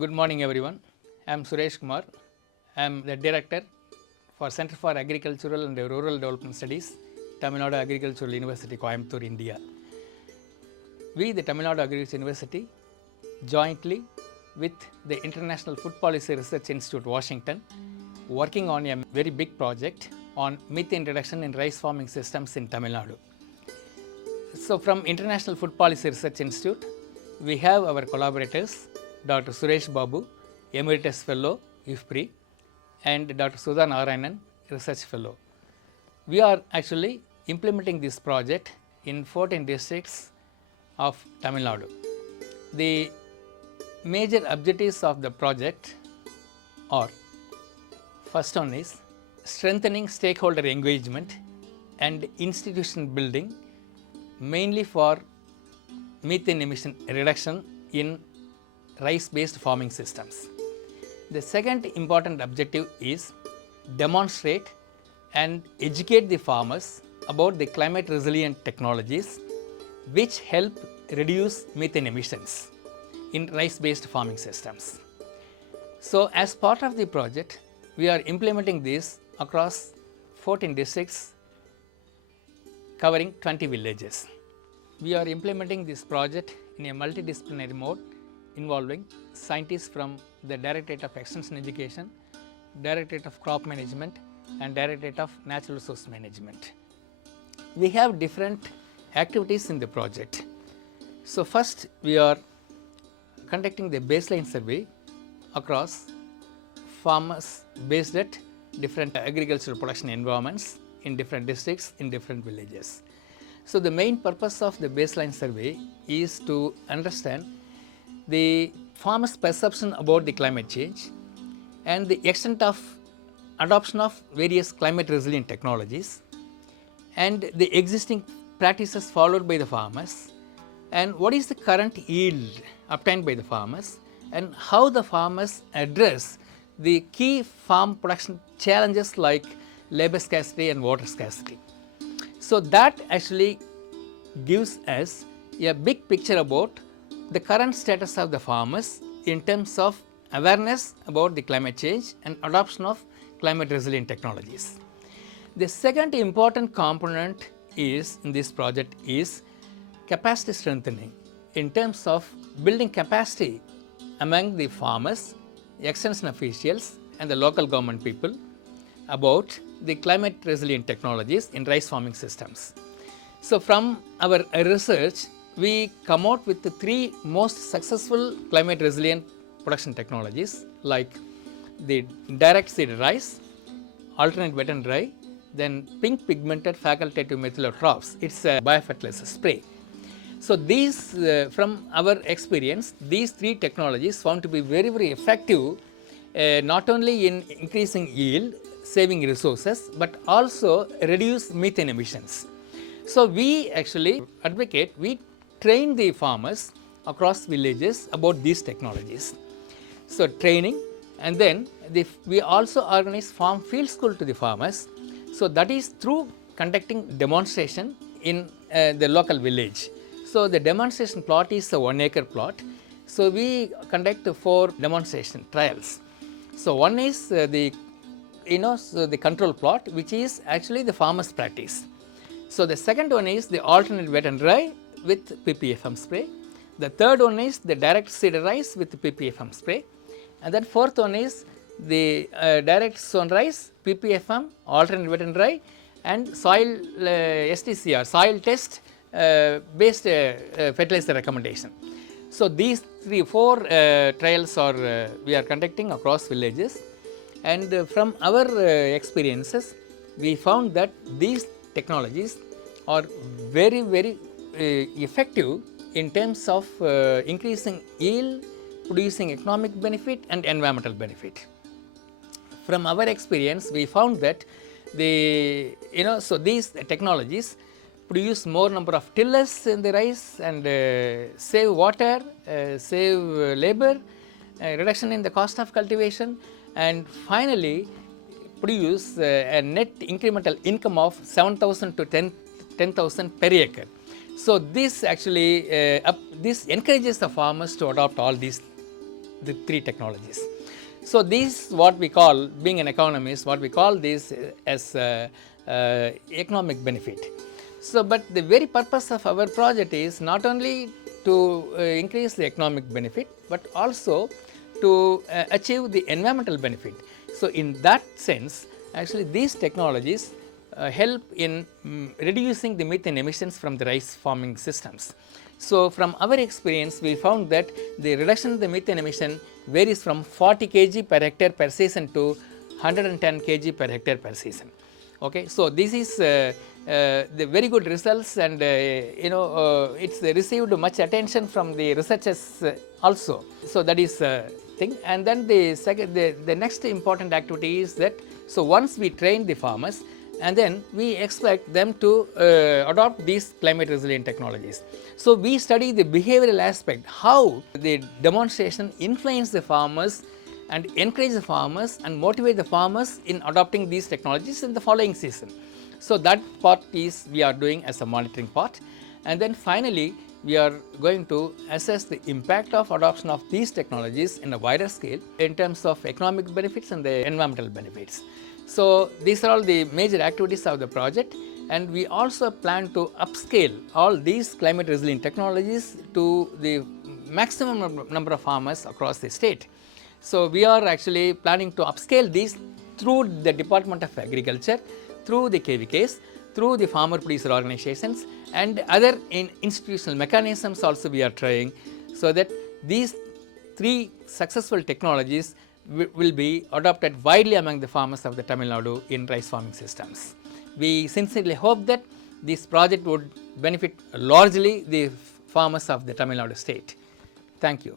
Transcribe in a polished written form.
Good morning everyone. I am Suresh Kumar. I am the Director for Center for Agricultural and Rural Development Studies, Tamil Nadu Agricultural University, Coimbatore, India. We, the Tamil Nadu Agricultural University, jointly with the International Food Policy Research Institute, Washington, working on a very big project on methane reduction in rice farming systems in Tamil Nadu. So from International Food Policy Research Institute, we have our collaborators, Dr. Suresh Babu, Emeritus Fellow, IFPRI, and Dr. Sudha Narayanan, Research Fellow. We are actually implementing this project in 14 districts of Tamil Nadu. The major objectives of the project are: first one is strengthening stakeholder engagement and institution building, mainly for methane emission reduction in rice-based farming systems. The second important objective is demonstrate and educate the farmers about the climate resilient technologies which help reduce methane emissions in rice-based farming systems. So as part of the project, we are implementing this across 14 districts covering 20 villages. We are implementing this project in a multidisciplinary mode involving scientists from the Directorate of Extension Education, Directorate of Crop Management, and Directorate of Natural Resource Management. We have different activities in the project. So first, we are conducting the baseline survey across farmers based at different agricultural production environments in different districts, in different villages. So the main purpose of the baseline survey is to understand the farmers' perception about the climate change and the extent of adoption of various climate resilient technologies and the existing practices followed by the farmers, and what is the current yield obtained by the farmers, and how the farmers address the key farm production challenges like labor scarcity and water scarcity. So that actually gives us a big picture about the current status of the farmers in terms of awareness about the climate change and adoption of climate resilient technologies. The second important component is in this project is capacity strengthening in terms of building capacity among the farmers, extension officials, and the local government people about the climate resilient technologies in rice farming systems. So from our research, we come out with the three most successful climate resilient production technologies like the direct seed rice, alternate wet and dry, then pink pigmented facultative methylotrophs. It's a biofertilizer spray. So these, from our experience, these three technologies found to be very, very effective, not only in increasing yield, saving resources, but also reduce methane emissions. So we actually advocate, we train the farmers across villages about these technologies. So training, and then we also organize farm field school to the farmers. So that is through conducting demonstration in the local village. So the demonstration plot is a 1 acre plot. So we conduct 4 demonstration trials. So one is the control plot, which is actually the farmer's practice. So the second one is the alternate wet and dry with PPFM spray. The third one is the direct seed rice with PPFM spray. And then fourth one is the direct sown rice, PPFM, alternate wet and dry, and soil STCR, soil test based fertilizer recommendation. So these 3-4 trials are we are conducting across villages, and from our experiences, we found that these technologies are very, very effective in terms of increasing yield, producing economic benefit and environmental benefit. From our experience, we found that so these technologies produce more number of tillers in the rice and save water, save labor, reduction in the cost of cultivation, and finally produce a net incremental income of 7,000 to 10,000 per acre. So this actually this encourages the farmers to adopt all these the three technologies. So, this what we call, being an economist, what we call this as economic benefit. So, but the very purpose of our project is not only to increase the economic benefit, but also to achieve the environmental benefit. So, in that sense, actually these technologies help in reducing the methane emissions from the rice farming systems. So, from our experience, we found that the reduction of the methane emission varies from 40 kg per hectare per season to 110 kg per hectare per season. Okay. So, this is the very good results, and it's received much attention from the researchers also. So, that is thing. And then the second, the next important activity is that, so once we train the farmers, and then we expect them to adopt these climate resilient technologies. So, we study the behavioral aspect, how the demonstration influence the farmers and encourage the farmers and motivate the farmers in adopting these technologies in the following season. So, that part is we are doing as a monitoring part, and then finally we are going to assess the impact of adoption of these technologies in a wider scale in terms of economic benefits and the environmental benefits. So, these are all the major activities of the project, and we also plan to upscale all these climate resilient technologies to the maximum number of farmers across the state. So, we are actually planning to upscale these through the Department of Agriculture, through the KVKs, through the farmer producer organizations, and other institutional mechanisms also we are trying, so that these three successful technologies will be adopted widely among the farmers of the Tamil Nadu in rice farming systems. We sincerely hope that this project would benefit largely the farmers of the Tamil Nadu state. Thank you.